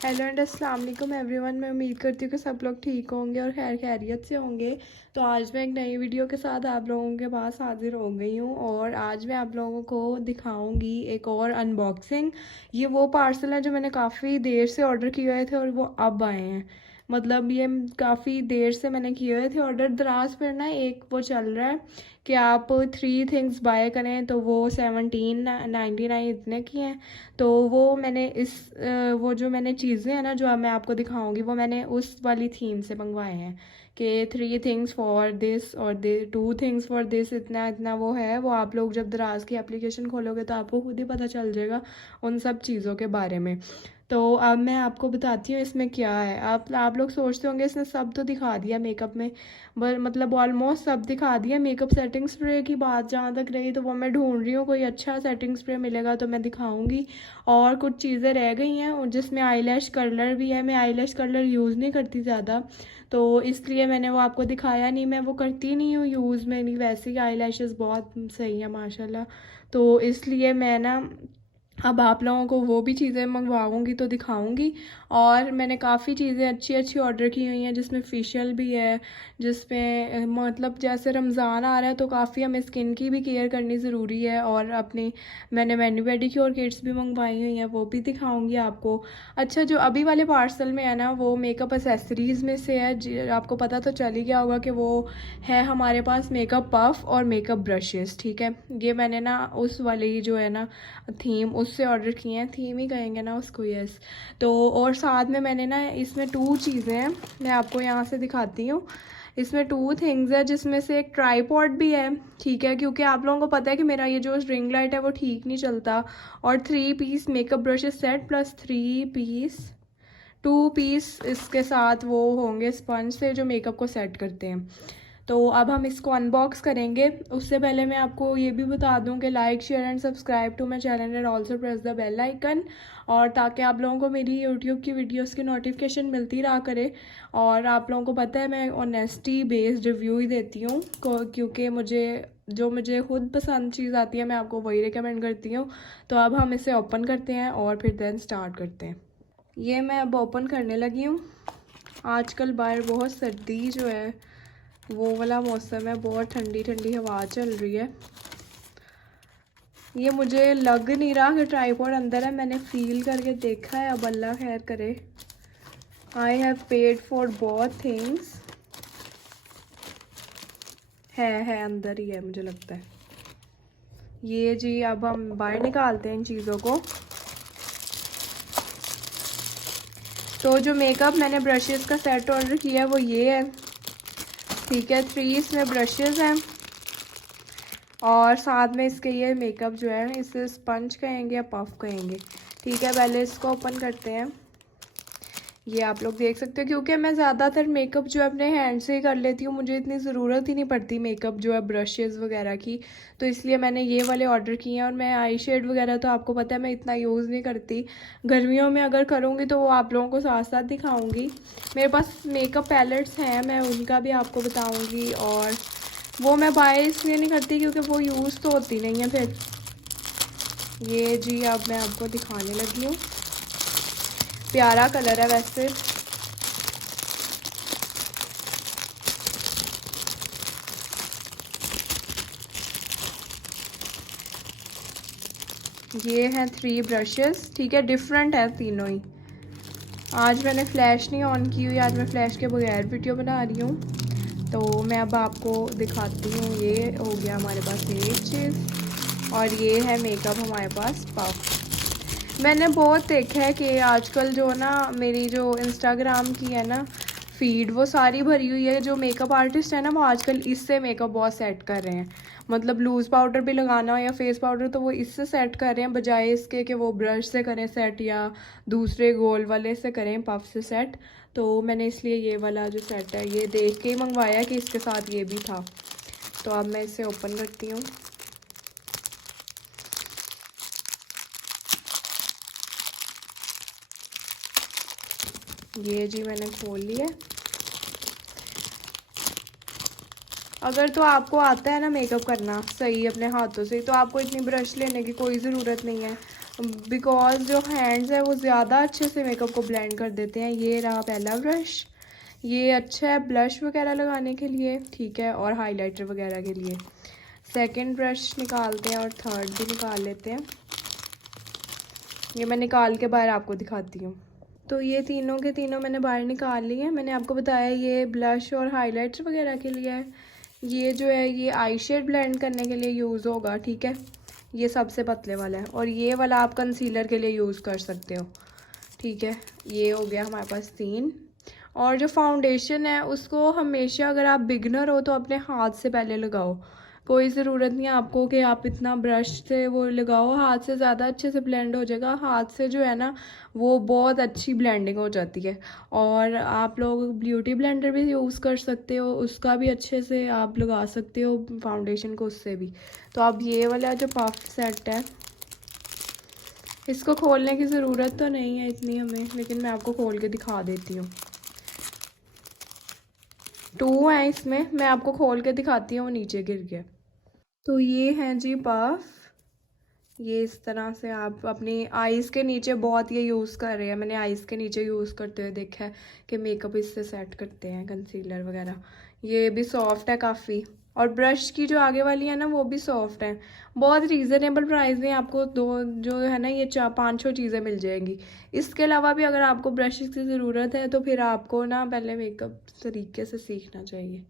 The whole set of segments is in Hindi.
हेलो एंड अस्सलाम वालेकुम एवरीवन। मैं उम्मीद करती हूँ कि सब लोग ठीक होंगे और खैर खैरियत से होंगे। तो आज मैं एक नई वीडियो के साथ आप लोगों के पास हाजिर हो गई हूँ और आज मैं आप लोगों को दिखाऊंगी एक और अनबॉक्सिंग। ये वो पार्सल है जो मैंने काफ़ी देर से ऑर्डर किए हुए थे और वो अब आए हैं। मतलब ये काफ़ी देर से मैंने किए हुए थे ऑर्डर। दराज पर ना एक वो चल रहा है कि आप 3 थिंग्स बाय करें तो वो 1799 इतने की हैं। तो वो मैंने वो जो मैंने चीज़ें हैं ना जो अब मैं आपको दिखाऊंगी वो मैंने उस वाली थीम से मंगवाए हैं कि 3 थिंग्स फॉर दिस और 2 थिंग्स फॉर दिस, इतना इतना वो है। वो आप लोग जब दराज की एप्लीकेशन खोलोगे तो आपको खुद ही पता चल जाएगा उन सब चीज़ों के बारे में। तो अब मैं आपको बताती हूँ इसमें क्या है। आप लोग सोचते होंगे इसने सब तो दिखा दिया मेकअप में, मतलब ऑलमोस्ट सब दिखा दिया। मेकअप सेटिंग स्प्रे की बात जहाँ तक रही तो वो मैं ढूंढ रही हूँ, कोई अच्छा सेटिंग स्प्रे मिलेगा तो मैं दिखाऊंगी। और कुछ चीज़ें रह गई हैं और जिसमें आईलैश कर्लर भी है। मैं आईलैश कर्लर यूज़ नहीं करती ज़्यादा, तो इसलिए मैंने वो आपको दिखाया नहीं। मैं वो करती नहीं हूँ यूज़ में, नहीं वैसे ही आईलैशेस बहुत सही है माशाल्लाह। तो इसलिए मैं ना अब आप लोगों को वो भी चीज़ें मंगवाऊंगी तो दिखाऊंगी। और मैंने काफ़ी चीज़ें अच्छी अच्छी ऑर्डर की हुई हैं जिसमें फेशियल भी है, जिसमें मतलब जैसे रमज़ान आ रहा है तो काफ़ी हमें स्किन की भी केयर करनी ज़रूरी है। और अपनी मैंने मैनी पेडिक्योर किट्स भी मंगवाई हुई हैं, वो भी दिखाऊंगी आपको। अच्छा, जो अभी वाले पार्सल में है ना वो मेकअप एसेसरीज़ में से है। आपको पता तो चल ही गया होगा कि वो है हमारे पास मेकअप पफ और मेकअप ब्रशेस। ठीक है, ये मैंने ना उस वाली जो है ना थीम उससे ऑर्डर किए हैं, थीम ही कहेंगे ना उसको, यस। तो और साथ में मैंने ना इसमें 2 चीज़ें हैं, मैं आपको यहाँ से दिखाती हूँ। इसमें 2 थिंग्स है जिसमें से एक ट्राईपॉड भी है। ठीक है, क्योंकि आप लोगों को पता है कि मेरा ये जो रिंग लाइट है वो ठीक नहीं चलता। और 3 piece makeup brushes set plus 2 piece इसके साथ वो होंगे स्पंज से जो मेकअप को सेट करते हैं। तो अब हम इसको अनबॉक्स करेंगे। उससे पहले मैं आपको ये भी बता दूं कि like share and subscribe to my channel and also press the bell icon, और ताकि आप लोगों को मेरी यूट्यूब की वीडियोस की नोटिफिकेशन मिलती रहा करे। और आप लोगों को पता है मैं ऑनेस्टी बेस्ड रिव्यू ही देती हूँ, क्योंकि मुझे खुद पसंद चीज़ आती है मैं आपको वही रिकमेंड करती हूँ। तो अब हम इसे ओपन करते हैं और फिर देन स्टार्ट करते हैं। ये मैं अब ओपन करने लगी हूँ। आजकल बाहर बहुत सर्दी जो है वो वाला मौसम है, बहुत ठंडी ठंडी हवा चल रही है। ये मुझे लग नहीं रहा कि ट्राईपॉड अंदर है, मैंने फील करके देखा है, अब अल्लाह खैर करे। I have paid for both things. है अंदर ही है मुझे लगता है। ये जी अब हम बाहर निकालते हैं इन चीज़ों को। तो जो मेकअप मैंने ब्रशेस का सेट ऑर्डर किया है वो ये है। ठीक है, 3 इसमें ब्रशेस हैं और साथ में इसके ये मेकअप जो है इसे स्पंज कहेंगे या पफ कहेंगे। ठीक है, पहले इसको ओपन करते हैं। ये आप लोग देख सकते हो, क्योंकि मैं ज़्यादातर मेकअप जो है अपने हैंड से ही कर लेती हूँ, मुझे इतनी ज़रूरत ही नहीं पड़ती मेकअप जो है ब्रशेज़ वगैरह की। तो इसलिए मैंने ये वाले ऑर्डर किए हैं। और मैं आई शेड वगैरह तो आपको पता है मैं इतना यूज़ नहीं करती। गर्मियों में अगर करूँगी तो वो आप लोगों को साथ साथ दिखाऊँगी। मेरे पास मेकअप पैलेट्स हैं, मैं उनका भी आपको बताऊँगी। और वो मैं बाय इसलिए नहीं करती क्योंकि वो यूज़ तो होती नहीं है फिर। ये जी अब मैं आपको दिखाने लगी हूँ। प्यारा कलर है वैसे। ये हैं 3 ब्रशेस। ठीक है, डिफरेंट है तीनों ही। आज मैंने फ्लैश नहीं ऑन की हुई, आज मैं फ्लैश के बगैर वीडियो बना रही हूँ। तो मैं अब आपको दिखाती हूँ। ये हो गया हमारे पास एक चीज़, और ये है मेकअप हमारे पास पफ। मैंने बहुत देखा है कि आजकल जो ना मेरी जो इंस्टाग्राम की है ना फीड वो सारी भरी हुई है, जो मेकअप आर्टिस्ट है ना वो आजकल इससे मेकअप बहुत सेट कर रहे हैं। मतलब लूज़ पाउडर भी लगाना हो या फेस पाउडर तो वो इससे सेट कर रहे हैं, बजाय इसके कि वो ब्रश से करें सेट या दूसरे गोल वाले से करें पफ से सेट। तो मैंने इसलिए ये वाला जो सेट है ये देख के ही मंगवाया कि इसके साथ ये भी था। तो अब मैं इसे ओपन करती हूँ। ये जी मैंने खोल लिया। अगर तो आपको आता है ना मेकअप करना सही अपने हाथों से तो आपको इतनी ब्रश लेने की कोई ज़रूरत नहीं है। बिकॉज जो हैंड्स है वो ज़्यादा अच्छे से मेकअप को ब्लेंड कर देते हैं। ये रहा पहला ब्रश, ये अच्छा है ब्लश वगैरह लगाने के लिए, ठीक है, और हाइलाइटर वगैरह के लिए। सेकंड ब्रश निकालते हैं और थर्ड भी निकाल लेते हैं। ये मैं निकाल के बाहर आपको दिखाती हूँ। तो ये तीनों के तीनों मैंने बाहर निकाल लिए हैं। मैंने आपको बताया ये ब्लश और हाइलाइटर वगैरह के लिए है। ये जो है ये आई शेड ब्लेंड करने के लिए यूज़ होगा, ठीक है। ये सबसे पतले वाला है और ये वाला आप कंसीलर के लिए यूज़ कर सकते हो, ठीक है। ये हो गया हमारे पास 3। और जो फाउंडेशन है उसको हमेशा अगर आप बिगनर हो तो अपने हाथ से पहले लगाओ। कोई ज़रूरत नहीं है आपको कि आप इतना ब्रश से वो लगाओ, हाथ से ज़्यादा अच्छे से ब्लेंड हो जाएगा। हाथ से जो है ना वो बहुत अच्छी ब्लेंडिंग हो जाती है। और आप लोग ब्यूटी ब्लेंडर भी यूज़ कर सकते हो, उसका भी अच्छे से आप लगा सकते हो फाउंडेशन को उससे भी। तो अब ये वाला जो पफ सेट है इसको खोलने की ज़रूरत तो नहीं है इतनी हमें, लेकिन मैं आपको खोल के दिखा देती हूँ। 2 हैं इसमें, मैं आपको खोल के दिखाती हूँ, वो नीचे गिर गया। तो ये हैं जी पफ। ये इस तरह से आप अपनी आईज़ के नीचे बहुत ये यूज़ कर रहे हैं, मैंने आईज़ के नीचे यूज़ करते हुए देखा है कि मेकअप इससे सेट करते हैं कंसीलर वगैरह। ये भी सॉफ्ट है काफ़ी, और ब्रश की जो आगे वाली है ना वो भी सॉफ्ट है। बहुत रीज़नेबल प्राइस में आपको दो जो है ना ये 4-5 चीज़ें मिल जाएंगी। इसके अलावा भी अगर आपको ब्रश की ज़रूरत है तो फिर आपको ना पहले मेकअप तरीके से सीखना चाहिए।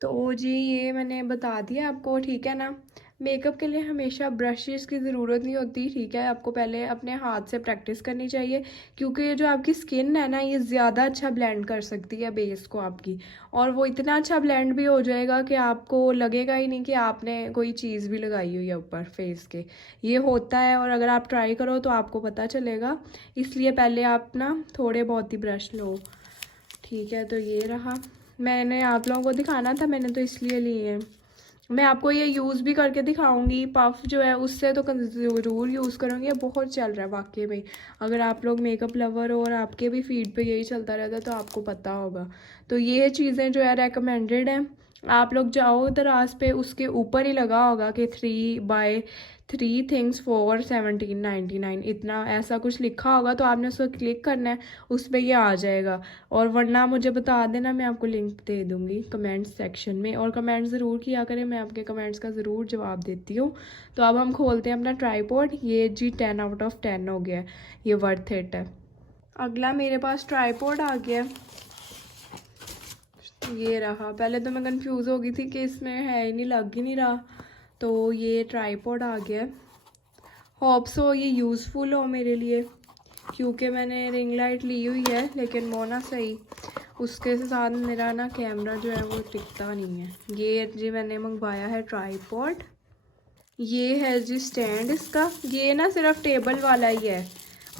तो जी ये मैंने बता दिया आपको, ठीक है ना। मेकअप के लिए हमेशा ब्रशेस की ज़रूरत नहीं होती, ठीक है। आपको पहले अपने हाथ से प्रैक्टिस करनी चाहिए, क्योंकि ये जो आपकी स्किन है ना ये ज़्यादा अच्छा ब्लेंड कर सकती है बेस को आपकी। और वो इतना अच्छा ब्लेंड भी हो जाएगा कि आपको लगेगा ही नहीं कि आपने कोई चीज़ भी लगाई हुई है ऊपर फेस के। ये होता है, और अगर आप ट्राई करो तो आपको पता चलेगा। इसलिए पहले आप ना थोड़े बहुत ही ब्रश लो, ठीक है। तो ये रहा, मैंने आप लोगों को दिखाना था, मैंने तो इसलिए लिए हैं। मैं आपको ये यूज़ भी करके दिखाऊंगी। पफ जो है उससे तो ज़रूर यूज़ करूँगी, ये बहुत चल रहा है वाकई में। अगर आप लोग मेकअप लवर हो और आपके भी फीड पे यही चलता रहता है तो आपको पता होगा। तो ये चीज़ें जो है रेकमेंडेड हैं। आप लोग जाओ दराज पे, उसके ऊपर ही लगा होगा कि 3 x 3 थिंग्स फॉर 1799, इतना ऐसा कुछ लिखा होगा। तो आपने उसको क्लिक करना है, उस पर ये आ जाएगा। और वरना मुझे बता देना, मैं आपको लिंक दे दूँगी कमेंट्स सेक्शन में, और कमेंट ज़रूर किया करें, मैं आपके कमेंट्स का ज़रूर जवाब देती हूँ। तो अब हम खोलते हैं अपना ट्राईपॉड। ये जी 10 आउट ऑफ 10 हो गया, ये वर्थ इट है। अगला मेरे पास ट्राईपॉड आ गया, ये रहा। पहले तो मैं कंफ्यूज हो गई थी कि इसमें है ही नहीं, लग ही नहीं रहा। तो ये ट्राईपॉड आ गया। होप सो ये यूज़फुल हो मेरे लिए, क्योंकि मैंने रिंग लाइट ली हुई है, लेकिन वो ना सही उसके साथ मेरा ना कैमरा जो है वो टिकता नहीं है। ये जी मैंने मंगवाया है ट्राईपॉड। ये है जी स्टैंड इसका। ये ना सिर्फ टेबल वाला ही है,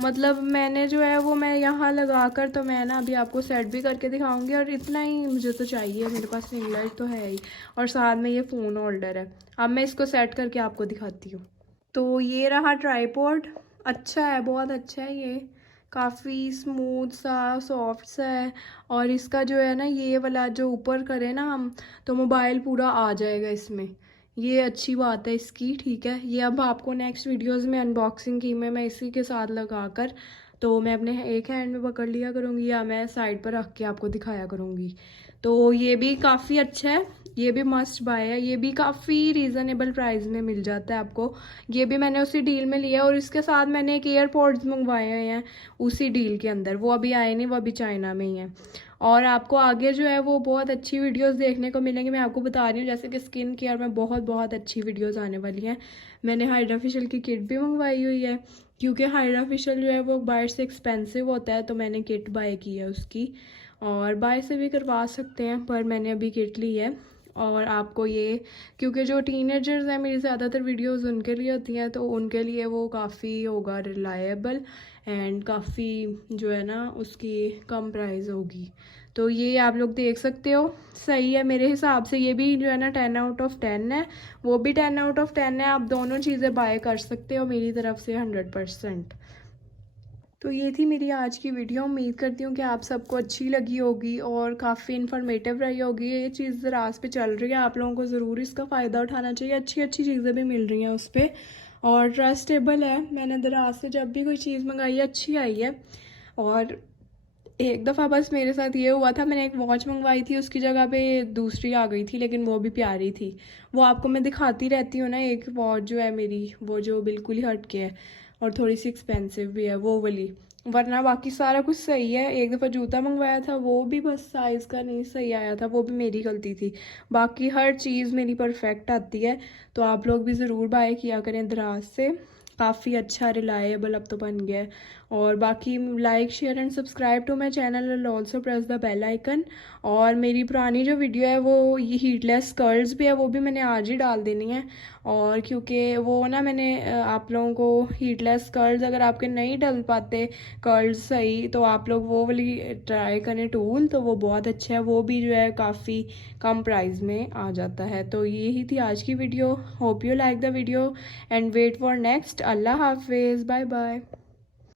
मतलब मैंने जो है वो मैं यहाँ लगा कर, तो मैं ना अभी आपको सेट भी करके दिखाऊंगी। और इतना ही मुझे तो चाहिए, मेरे पास रिंग लाइट तो है ही, और साथ में ये फ़ोन होल्डर है। अब मैं इसको सेट करके आपको दिखाती हूँ। तो ये रहा ट्राईपॉड। अच्छा है, बहुत अच्छा है ये, काफ़ी स्मूथ सा सॉफ्ट सा है। और इसका जो है ना ये वाला जो ऊपर करें ना हम, तो मोबाइल पूरा आ जाएगा इसमें। ये अच्छी बात है इसकी, ठीक है। ये अब आपको नेक्स्ट वीडियोस में अनबॉक्सिंग की मैं इसी के साथ लगा कर, तो मैं अपने एक हैंड में पकड़ लिया करूँगी या मैं साइड पर रख के आपको दिखाया करूँगी। तो ये भी काफ़ी अच्छा है, ये भी मस्ट बाय है। ये भी काफ़ी रीज़नेबल प्राइस में मिल जाता है आपको। ये भी मैंने उसी डील में लिया, और इसके साथ मैंने एक एयरपॉड्स मंगवाए हुए हैं उसी डील के अंदर। वो अभी आए नहीं, वो अभी चाइना में ही है। और आपको आगे जो है वो बहुत अच्छी वीडियोस देखने को मिलेंगी। मैं आपको बता रही हूँ जैसे कि स्किन केयर में बहुत बहुत अच्छी वीडियोस आने वाली हैं। मैंने हाइड्रा फेशियल की किट भी मंगवाई हुई है, क्योंकि हाइड्रा फेशियल जो है वो बाहर से एक्सपेंसिव होता है, तो मैंने किट बाय की है उसकी। और बाय से भी करवा सकते हैं, पर मैंने अभी किट ली है। और आपको ये, क्योंकि जो टीनेजर्स हैं मेरी ज़्यादातर वीडियोस उनके लिए होती हैं, तो उनके लिए वो काफ़ी होगा रिलायबल, एंड काफ़ी जो है ना उसकी कम प्राइस होगी। तो ये आप लोग देख सकते हो, सही है मेरे हिसाब से। ये भी जो है ना 10 आउट ऑफ 10 है, वो भी 10 आउट ऑफ 10 है। आप दोनों चीज़ें बाय कर सकते हो मेरी तरफ से 100%। तो ये थी मेरी आज की वीडियो। उम्मीद करती हूँ कि आप सबको अच्छी लगी होगी और काफ़ी इन्फॉर्मेटिव रही होगी। ये चीज़ दराज पे चल रही है, आप लोगों को ज़रूर इसका फ़ायदा उठाना चाहिए। अच्छी अच्छी चीज़ें भी मिल रही हैं उस पर। और ट्रस्टेबल है। मैंने दराज से जब भी कोई चीज़ मंगाई है अच्छी आई है। और एक दफ़ा बस मेरे साथ ये हुआ था, मैंने एक वॉच मंगवाई थी, उसकी जगह पे दूसरी आ गई थी, लेकिन वो भी प्यारी थी। वो आपको मैं दिखाती रहती हूँ ना, एक वॉच जो है मेरी, वो जो बिल्कुल ही हट के है और थोड़ी सी एक्सपेंसिव भी है, वो वाली। वरना बाकी सारा कुछ सही है। एक दफ़ा जूता मंगवाया था, वो भी बस साइज़ का नहीं सही आया था, वो भी मेरी गलती थी। बाकी हर चीज़ मेरी परफेक्ट आती है। तो आप लोग भी ज़रूर बाय किया करें दराज से, काफ़ी अच्छा रिलायबल अब तो बन गया है। और बाकी like share and subscribe to my channel and also press the bell icon. और मेरी पुरानी जो वीडियो है वो ये हीटलेस कर्ल्स भी है, वो भी मैंने आज ही डाल देनी है। और क्योंकि वो ना मैंने आप लोगों को हीटलेस कर्ल्स, अगर आपके नहीं डल पाते कर्ल्स सही, तो आप लोग वो वाली ट्राई करें टूल, तो वो बहुत अच्छा है। वो भी जो है काफ़ी कम प्राइस में आ जाता है। तो यही थी आज की video. Hope you like the video and wait for next. अल्लाह हाफिज़, बाय बाय।